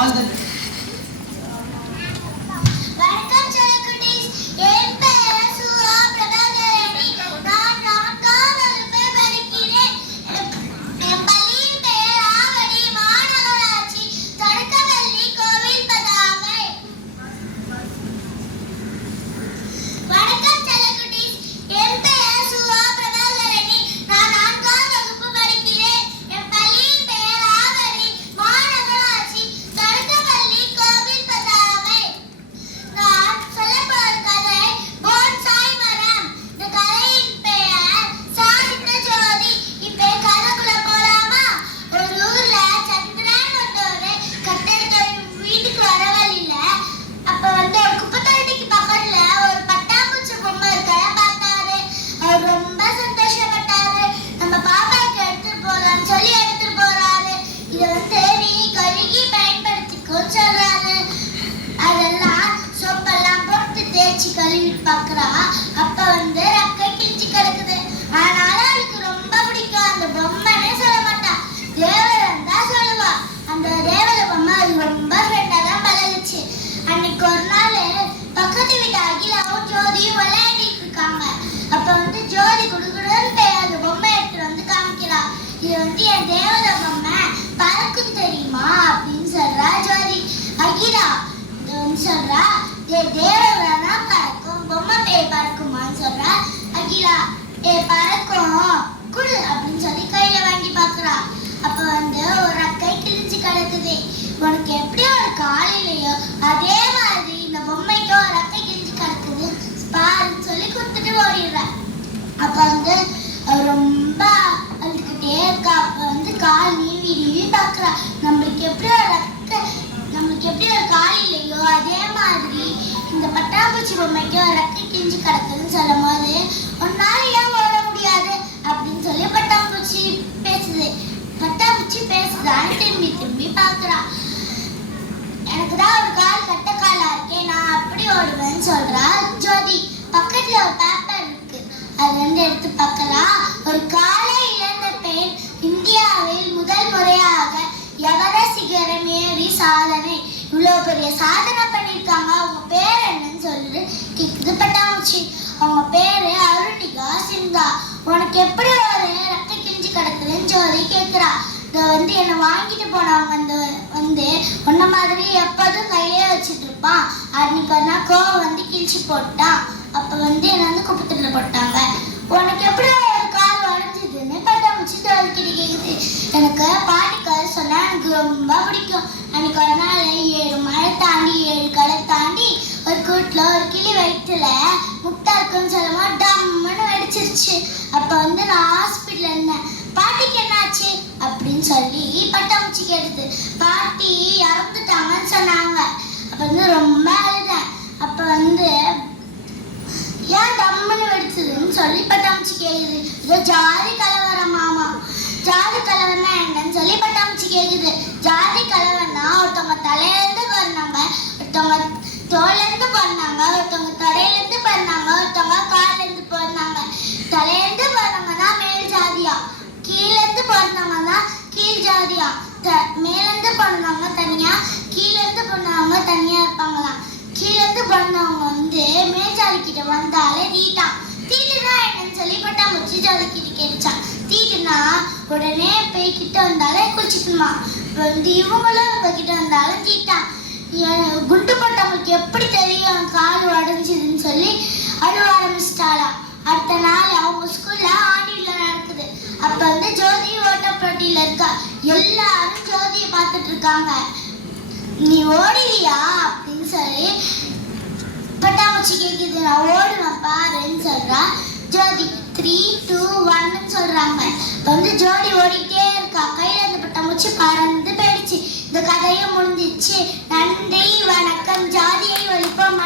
All the best. அப்ப வந்து ரக்கை கிழிச்சு கிடக்குது. அதனால அவளுக்கு ரொம்ப பிடிக்கும். அந்த பொம்மைனே சொல்ல மாட்டா, தேவதன் தான் சொல்லுவா. அந்த தேவத பொம்மை அது ரொம்ப ஃப்ரெண்டா தான் பழகுச்சு. அன்னைக்கு ஒரு நாள் பக்கத்து வீட்டு அகிலாவும் ஜோதியும் விளையாடிட்டு இருக்காங்க. அப்ப வந்து ஜோதி குடுகுடுன்னு அந்த பொம்மை எடுத்துட்டு வந்து காமிக்கிறா. இது வந்து என் தேவத பொம்மை, பறக்கும் தெரியுமா அப்படின்னு சொல்றா ஜோதி. அகிலா இது வந்து சொல்றா, தேவதனா பறக்கும், பொம்மை பேய் பறக்குமான்னு சொல்றா. அகிலா பறக்கும் குடு அப்படின்னு சொல்லி கையில வாங்கி பாக்குறா. அப்ப வந்து ஒரு ரக்கை கிழிஞ்சு கிடக்குது. உனக்கு எப்படி ஒரு காலையிலயோ அதே மாதிரி இந்த பொம்மைக்கு ஒரு ரக்கை கிழிஞ்சு கிடக்குது பாருன்னு சொல்லி கொடுத்துட்டு ஓடிடுற. அப்ப வந்து ரொம்ப அழுதுகிட்டே இருக்கா. அப்ப வந்து கால் நீவி நீவி பாக்குறா. நம்மளுக்கு எப்படி ஒரு கால் இல்லையோ அதே மாதிரி இந்த பட்டாம்பூச்சி பொம்மைக்கு ஒரு ரக்கை கிழிஞ்சு கிடக்குதுன்னு சொல்லும் போது உன்னால ஏன் ஓட முடியாது அப்படின்னு சொல்லி பட்டாம்பூச்சி பேசுது. பட்டாம்பூச்சி பேசுதான்னு திரும்பி திரும்பி பாக்குறா. எனக்கு தான் ஒரு கால் கட்ட காலா இருக்கேன், நான் அப்படி ஓடுவேன்னு சொல்றா ஜோதி. பக்கத்துல ஒரு பேப்பர் இருக்கு, அது வந்து எடுத்து பார்க்கலாம். ஒரு காலை இழந்த பெண் இந்தியாவில் முதல் முறையாக எவரெஸ்ட் சிகரம் ஏறி சாதனை, இவ்வளவு பெரிய சாதனை பண்ணிருக்காங்க. அவங்க பேர் என்னன்னு சொல்லிட்டு கேக்குது பட்டாம்பூச்சி. அவங்க பேரு அருணிகா சிங்கா. உனக்கு எப்படி ஒரு ரக்கை கிழிஞ்சு கிடக்குதுன்னு ஜோதி கேக்குறா. இதை வந்து என்னை வாங்கிட்டு போனவங்க வந்து உன்ன மாதிரி எப்போதும் கையிலே வச்சுட்டு இருப்பான். அன்னைக்கு ஒரு நாள் கோவம் வந்து கிழிச்சு போட்டான். அப்ப வந்து என்னை வந்து குப்பத்துல போட்டாங்க. உனக்கு எப்படி ஒரு கால் உடஞ்சிதுன்னு பட்டாம்பூச்சி ஜோதிக்கிட்ட கேக்குது. எனக்கு பாட்டிக்கார சொன்னா எனக்கு ரொம்ப பிடிக்கும். அன்னைக்கு ஒரு நாள் 7 மலை தாண்டி 7 கடல் தாண்டி ஒரு கூட்டுல ஒரு கிளி வயிற்றுல முட்டை இருக்குன்னு சொல்லுமா டம்முன்னு வெடிச்சிருச்சு. அப்ப வந்து நான் ஹாஸ்பிட்டல் இருந்தேன். பாட்டிக்கு என்னாச்சு அப்படின்னு சொல்லி பட்டாம்பூச்சி கேட்டுது. பாட்டி இறந்துட்டாங்கன்னு சொன்னாங்க. அப்ப வந்து ரொம்ப அழுதேன். அப்ப வந்து ஏன் டம்முன்னு வெடிச்சதுன்னு சொல்லி பட்டாம்பூச்சி கேக்குது. இதோ ஜாதி கலவரமாமா. ஜாதி கலவரம்னா என்னன்னு சொல்லி பட்டாம்பூச்சி கேக்குது. ஜாதி கலவரம்னா ஒருத்தவங்க தலையிலேருந்து பிறந்தாங்க, ஒருத்தவங்க தோலேருந்து பிறந்தாங்க, ஒருத்தவங்க தொடையிலேருந்து பிறந்தாங்க, ஒருத்தவங்க காலிலேருந்து பிறந்தாங்க. தலையிலேருந்து பிறந்தவங்கன்னா மேல் ஜாதியா, கீழேருந்து பிறந்தவங்கன்னா கீழ் ஜாதியா, மேலேருந்து பிறந்தவங்க தனியா, கீழேருந்து பிறந்தவங்க தனியா இருப்பாங்களாம். கீழேருந்து பிறந்தவங்க வந்து மேல் ஜாதி கிட்ட வந்தாலே தீட்டான். தீட்டுனா என்னன்னு சொல்லி பட்டாம்பூச்சி ஜாதி கிட்ட கேட்டுச்சான். தீட்டுனா உடனே போய் கிட்ட வந்தாலே குளிச்சுக்கணுமா. இப்போ வந்து இவங்களும் இவங்க கிட்ட வந்தாலும் தீட்டான். குண்டு பட்டாம்பூச்சி எப்படி தெரியும் கால் உடஞ்சிதுன்னு சொல்லி அழுவ ஆரம்பிச்சிட்டாளா. அடுத்த நாள் அவங்க ஸ்கூல்ல ஆடியில நடக்குது. அப்ப வந்து ஜோதி ஓட்டப்போட்டியில இருக்கா. எல்லாரும் ஜோதியை பார்த்துட்டு இருக்காங்க. நீ ஓடுவியா அப்படின்னு சொல்லி பட்டாம்பூச்சி கேக்குது. நான் ஓடுவேன் பாருன்னு சொல்றா ஜோதி. 3, 2, 1 சொல்றாங்க. இப்ப வந்து ஜோதி ஓடிட்டே இருக்கா. கையில இருந்து பட்டாம்பூச்சி பறந்து போயிடுச்சு. இந்த கதையும் முடிஞ்சிச்சு. நன்றி, வணக்கம். ஜாதியை ஒழிப்போம்.